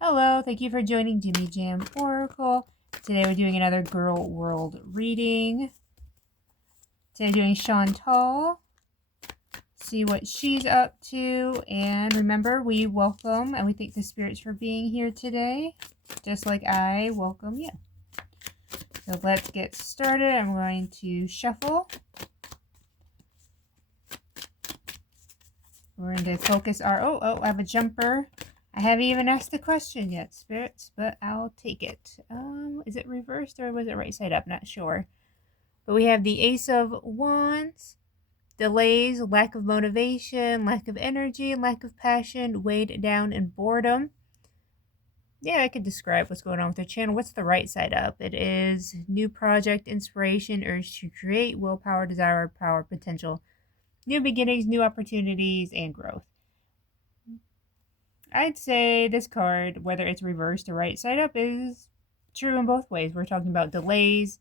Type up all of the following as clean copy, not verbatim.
Hello, thank you for joining Jimmy Jam Oracle. Today we're doing another Girl World reading. Today doing Chantal. See what she's up to. And remember, we welcome and we thank the spirits for being here today. Just like I welcome you. So let's get started. I'm going to shuffle. We're going to focus our... I have a jumper. I haven't even asked the question yet, spirits, but I'll take it. Is it reversed or was it right side up? Not sure. But we have the Ace of Wands, delays, lack of motivation, lack of energy, lack of passion, weighed down, and boredom. Yeah, I could describe what's going on with their channel. What's the right side up? It is new project, inspiration, urge to create, willpower, desire, power, potential, new beginnings, new opportunities, and growth. I'd say this card, whether it's reversed or right side up, is true in both ways. We're talking about delays.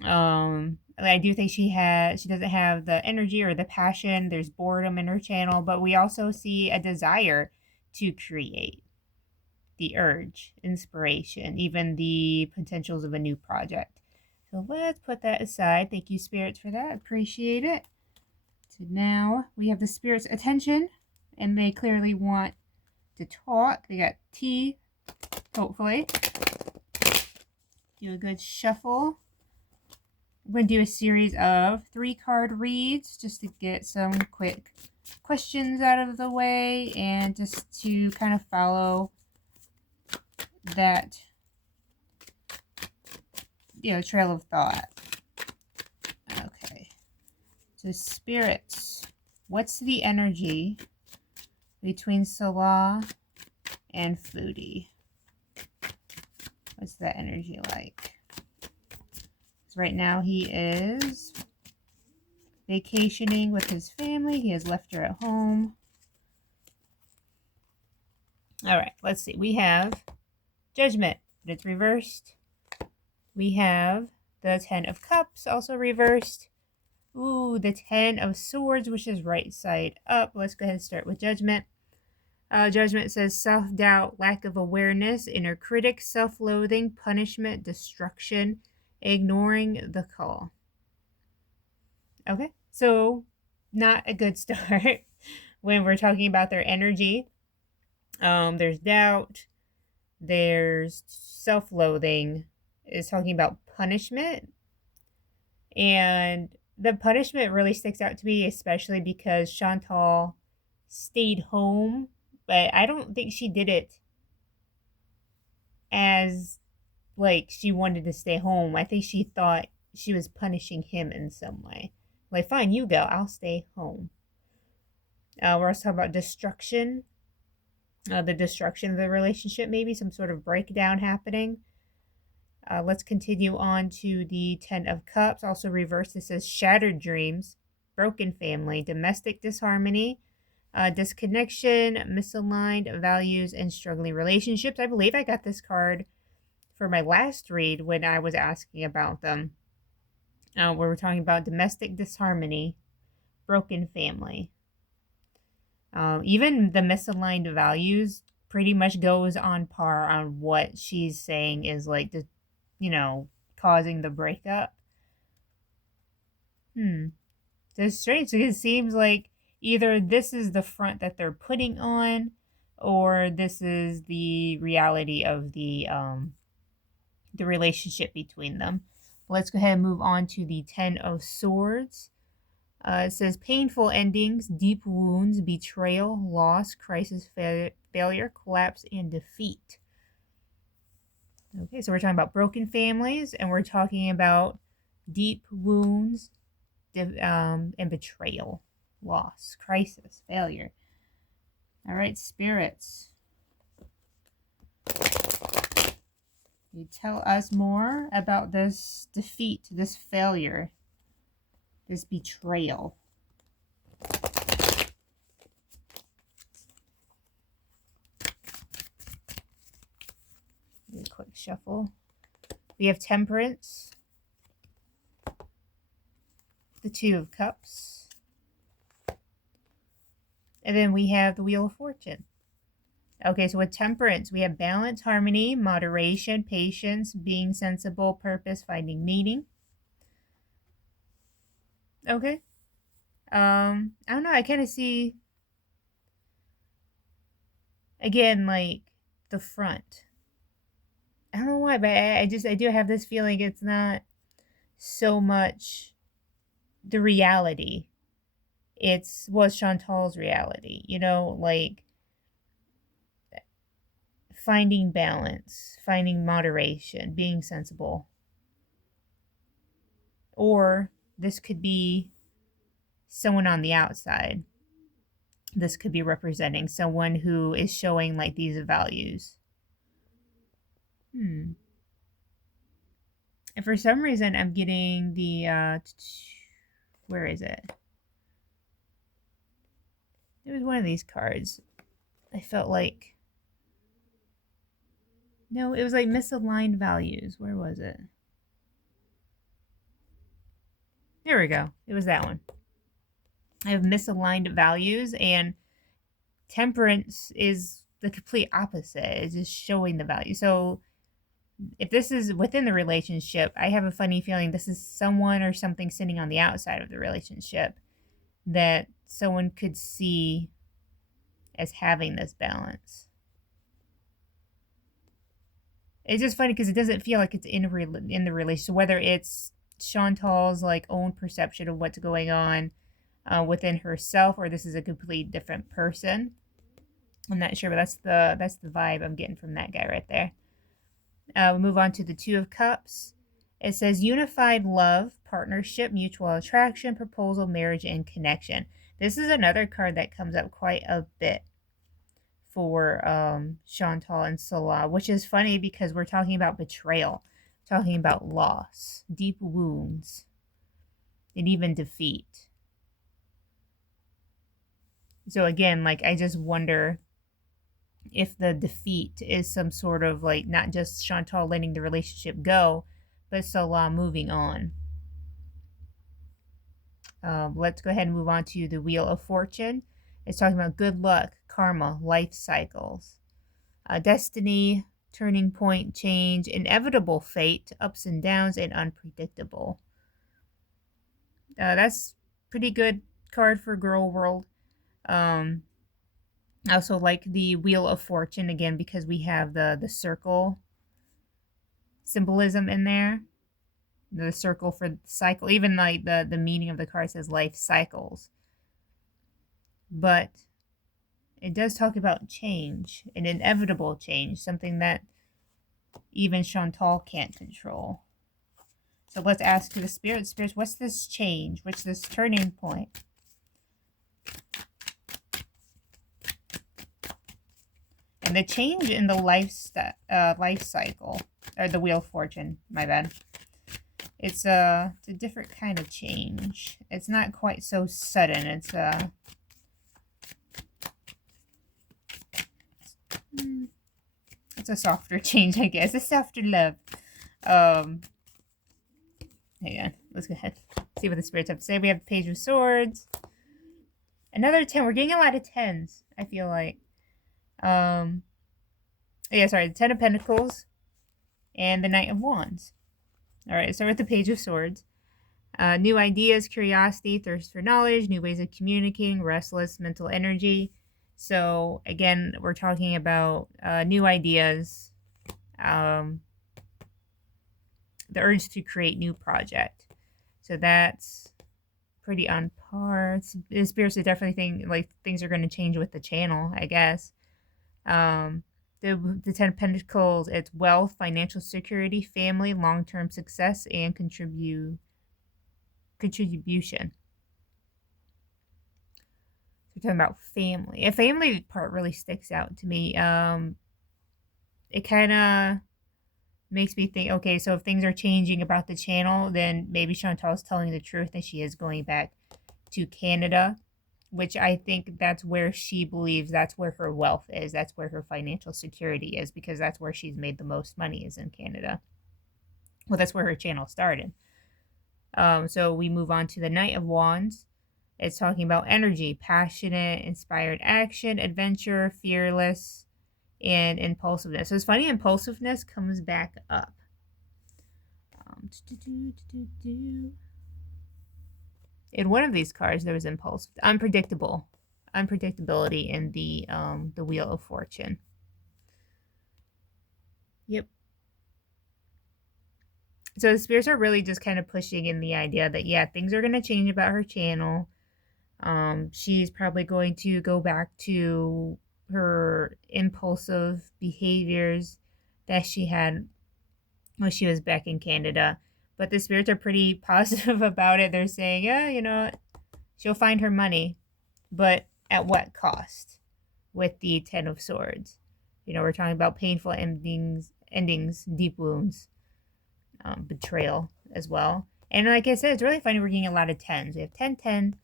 I do think she doesn't have the energy or the passion. There's boredom in her channel, but we also see a desire to create, the urge, inspiration, even the potentials of a new project. So let's put that aside. Thank you, spirits, for that. Appreciate it. So now we have the spirits' attention, and they clearly want to talk. They got tea, hopefully. Do a good shuffle. I'm going to do a series of 3-card reads just to get some quick questions out of the way and just to kind of follow that, trail of thought. Okay. So spirits, what's the energy between Salah and Foodie? What's that energy like? Right now he is vacationing with his family. He has left her at home. All right, let's see. We have Judgment, but it's reversed. We have the 10 of Cups, also reversed. Ooh, the 10 of Swords, which is right side up. Let's go ahead and start with Judgment. Judgment says self-doubt, lack of awareness, inner critic, self-loathing, punishment, destruction, ignoring the call. Okay, so not a good start when we're talking about their energy. There's doubt, there's self-loathing, is talking about punishment. And the punishment really sticks out to me, especially because Chantal stayed home, but I don't think she did it as like she wanted to stay home. I think she thought she was punishing him in some way. Like, fine, you go, I'll stay home. We're also talking about destruction. The destruction of the relationship, maybe some sort of breakdown happening. Let's continue on to the 10 of Cups. Also reversed, it says shattered dreams, broken family, domestic disharmony, disconnection, misaligned values, and struggling relationships. I believe I got this card for my last read when I was asking about them. Where we're talking about domestic disharmony, broken family. Even the misaligned values pretty much goes on par on what she's saying is like the, causing the breakup. That's strange because it seems like either this is the front that they're putting on, or this is the reality of the relationship between them. Let's go ahead and move on to the 10 of Swords. It says painful endings, deep wounds, betrayal, loss, crisis, failure, collapse, and defeat. Okay, so we're talking about broken families, and we're talking about deep wounds, and betrayal, loss, crisis, failure. All right, spirits. You tell us more about this defeat, this failure, this betrayal. A quick shuffle. We have Temperance, the 2 of Cups, and then we have the Wheel of Fortune. Okay, so with temperance, we have balance, harmony, moderation, patience, being sensible, purpose, finding meaning. Okay. I don't know. I kind of see, again, like the front. I don't know why, but I do have this feeling it's not so much the reality. It's was Chantal's reality, you know, like finding balance, finding moderation, being sensible. Or this could be someone on the outside. This could be representing someone who is showing like these values. And for some reason, I'm getting the, where is it? It was one of these cards. I felt like, no, it was like misaligned values. Where was it? There we go. It was that one. I have misaligned values, and temperance is the complete opposite. It's just showing the value. So if this is within the relationship, I have a funny feeling this is someone or something sitting on the outside of the relationship that someone could see as having this balance. It's just funny because it doesn't feel like it's in the relationship. So whether it's Chantal's like own perception of what's going on within herself, or this is a completely different person, I'm not sure, but that's the vibe I'm getting from that guy right there. We move on to the Two of Cups. It says unified love, partnership, mutual attraction, proposal, marriage, and connection. This is another card that comes up quite a bit for Chantal and Salah, which is funny because we're talking about betrayal, talking about loss, deep wounds, and even defeat. So again, like I just wonder if the defeat is some sort of like not just Chantal letting the relationship go, but Salah moving on. Let's go ahead and move on to the Wheel of Fortune. It's talking about good luck, karma, life cycles, destiny, turning point, change, inevitable fate, ups and downs, and unpredictable. That's pretty good card for Girl World. I also like the Wheel of Fortune again because we have the circle symbolism in there. The circle for the cycle, even like the meaning of the card says life cycles. But it does talk about change, an inevitable change, something that even Chantal can't control. So let's ask the spirits, what's this change? What's this turning point? And the change in the life cycle, or the Wheel of Fortune, my bad. It's a different kind of change. It's not quite so sudden. It's a softer change, I guess. A softer love. Hang on. Let's go ahead. See what the spirits have to say. We have the Page of Swords. Another 10. We're getting a lot of 10s, I feel like. Yeah, sorry. The 10 of Pentacles and the Knight of Wands. All right, so with the Page of Swords. New ideas, curiosity, thirst for knowledge, new ways of communicating, restless mental energy. So again, we're talking about new ideas, the urge to create new project. So that's pretty on par. The spirits are definitely think like things are going to change with the channel, I guess. The 10 of Pentacles, it's wealth, financial security, family, long-term success, and contribution. We're talking about family. A family part really sticks out to me. It kind of makes me think, okay, so if things are changing about the channel, then maybe Chantal's telling the truth and she is going back to Canada, which I think that's where she believes that's where her wealth is. That's where her financial security is, because that's where she's made the most money, is in Canada. Well, that's where her channel started. So we move on to the Knight of Wands. It's talking about energy, passionate, inspired action, adventure, fearless, and impulsiveness. So it's funny, impulsiveness comes back up. In one of these cards, there was unpredictability in the Wheel of Fortune. Yep. So the spirits are really just kind of pushing in the idea that, yeah, things are going to change about her channel. She's probably going to go back to her impulsive behaviors that she had when she was back in Canada. But the spirits are pretty positive about it. They're saying, yeah, you know, she'll find her money, but at what cost? With the Ten of Swords. You know, we're talking about painful endings, deep wounds, betrayal as well. And like I said, it's really funny we're getting a lot of 10s. We have 10, 10.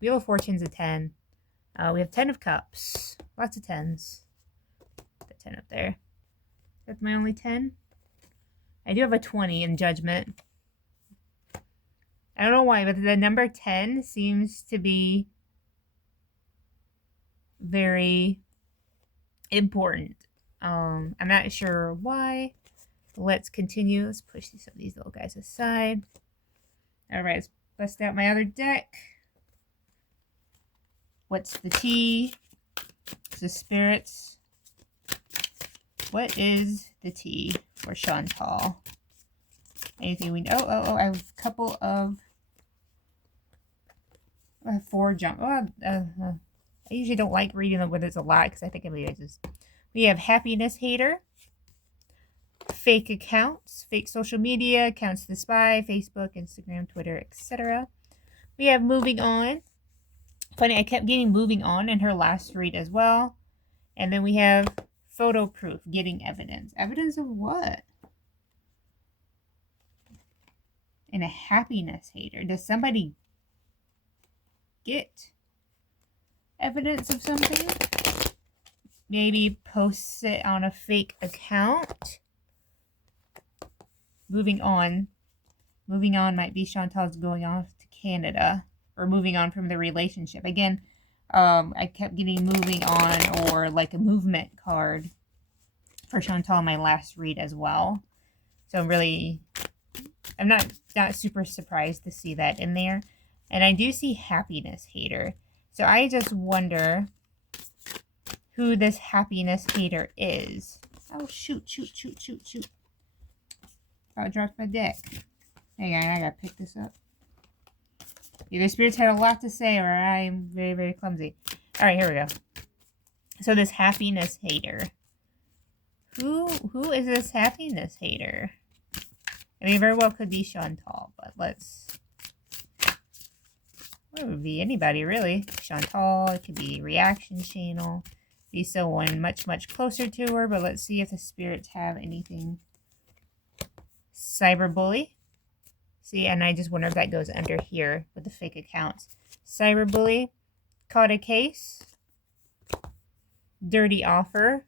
Wheel of Fortune's a 10. We have 10 of Cups. Lots of 10s. The 10 up there. That's my only 10. I do have a 20 in Judgment. I don't know why, but the number 10 seems to be very important. I'm not sure why. Let's continue. Let's push some of these little guys aside. Alright, let's bust out my other deck. What's the tea? The spirits. What is the tea for Chantal? Anything we know? Oh, I have a couple of... I have 4 jump. I usually don't like reading them when there's a lot because I think maybe we have Happiness Hater. Fake accounts, fake social media, accounts to spy, Facebook, Instagram, Twitter, etc. We have Moving On. Funny, I kept getting Moving On in her last read as well. And then we have Photo Proof, getting evidence. Evidence of what? And a Happiness Hater. Does somebody get evidence of something? Maybe posts it on a fake account. Moving on. Moving on might be Chantal's going off to Canada. Or moving on from the relationship. Again, I kept getting Moving On or like a movement card for Chantal in my last read as well. So I'm not super surprised to see that in there. And I do see Happiness Hater. So I just wonder who this Happiness Hater is. Oh, shoot. I dropped my deck. Hang on, I gotta pick this up. Either spirits had a lot to say or I'm very, very clumsy. Alright, here we go. So this Happiness Hater. Who is this Happiness Hater? I mean, very well could be Chantal, but let's... Well, it would be anybody, really. Chantal, it could be Reaction Channel. Be someone much, much closer to her, but let's see if the spirits have anything. Cyberbully. See, and I just wonder if that goes under here with the fake accounts. Cyberbully. Caught a case. Dirty offer.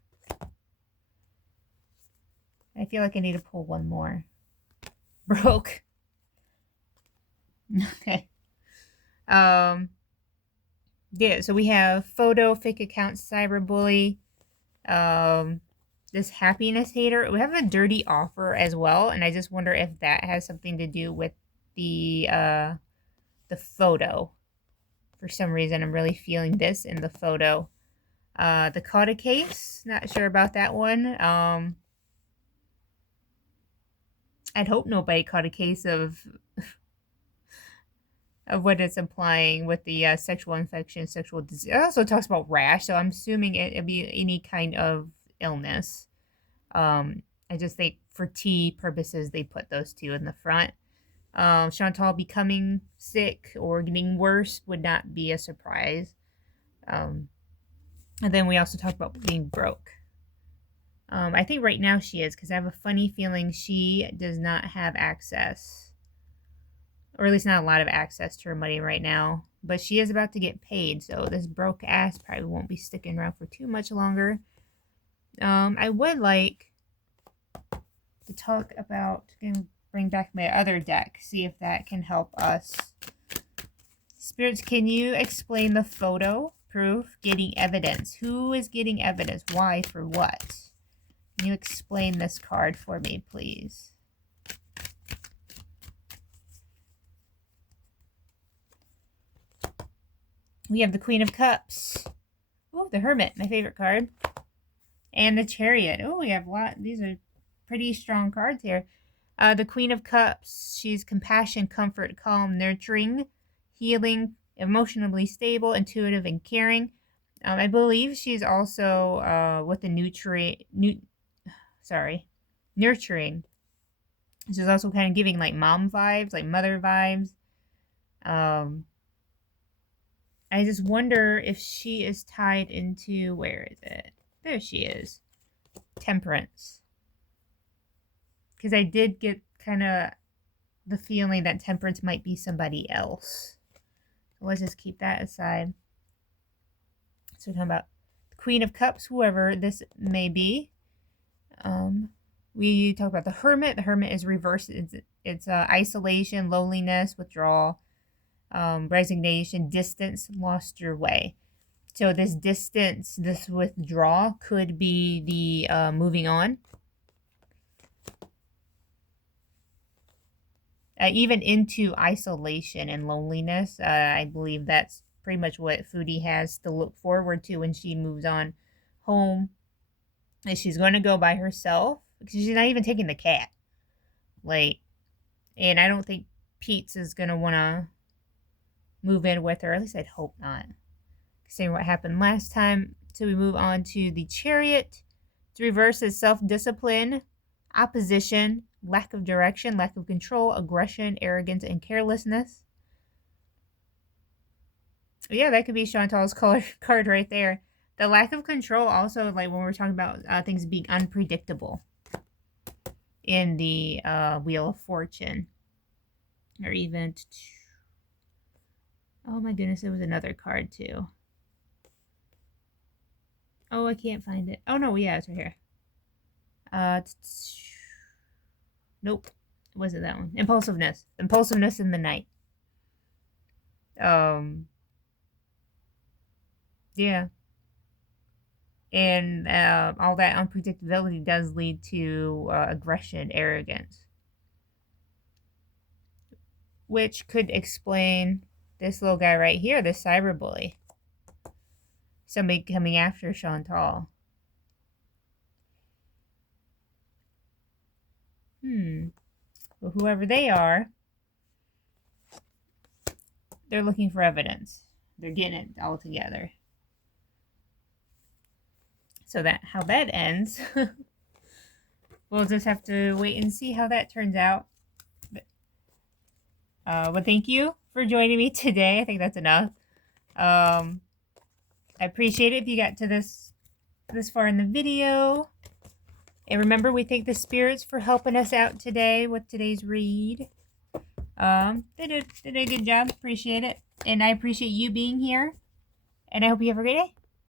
I feel like I need to pull one more. Broke. Okay. Yeah, so we have photo, fake accounts, cyberbully, this Happiness Hater. We have a dirty offer as well, and I just wonder if that has something to do with the photo. For some reason, I'm really feeling this in the photo. The Caught a Case, not sure about that one. I'd hope nobody caught a case of what it's implying with the sexual infection, sexual disease. It also talks about rash, so I'm assuming it'd be any kind of illness. I just think for tea purposes, they put those two in the front. Chantal becoming sick or getting worse would not be a surprise. And then we also talk about being broke. I think right now she is, because I have a funny feeling she does not have access, or at least not a lot of access to her money right now. But she is about to get paid, so this broke ass probably won't be sticking around for too much longer. I would like to talk about, bring back my other deck, see if that can help us. Spirits, can you explain the photo proof. Getting evidence. Who is getting evidence? Why? For what? Can you explain this card for me, please? We have the Queen of Cups. Oh, the Hermit, my favorite card. And the Chariot. Oh, we have a lot. These are pretty strong cards here. The Queen of Cups. She's compassion, comfort, calm, nurturing, healing, emotionally stable, intuitive, and caring. I believe she's also with the nurturing. She's also kind of giving like mom vibes, like mother vibes. I just wonder if she is tied into, where is it? There she is. Temperance. Because I did get kind of the feeling that Temperance might be somebody else. So let's just keep that aside. So we're talking about the Queen of Cups, whoever this may be. We talk about the Hermit. The Hermit is reversed. It's isolation, loneliness, withdrawal, resignation, distance, lost your way. So this distance, this withdrawal could be the moving on. Even into isolation and loneliness. I believe that's pretty much what Foodie has to look forward to when she moves on home. And she's going to go by herself because she's not even taking the cat. Like, and I don't think Pete's is going to want to move in with her. At least I'd hope not. Same what happened last time. So we move on to the Chariot. It's reversed as self-discipline, opposition, lack of direction, lack of control, aggression, arrogance, and carelessness. Yeah, that could be Chantal's card right there. The lack of control also, like when we're talking about things being unpredictable in the Wheel of Fortune. Or even, oh my goodness, there was another card too. Oh, I can't find it. Oh no, yeah, it's right here. Nope, it wasn't that one. Impulsiveness. Impulsiveness in the night. Yeah. And all that unpredictability does lead to aggression, arrogance. Which could explain this little guy right here, this cyberbully. Somebody coming after Chantal. Well, whoever they are, they're looking for evidence. They're getting it all together. So that how that ends, we'll just have to wait and see how that turns out. But thank you for joining me today. I think that's enough. I appreciate it if you got to this far in the video. And remember, we thank the spirits for helping us out today with today's read. They did a good job. Appreciate it. And I appreciate you being here. And I hope you have a great day.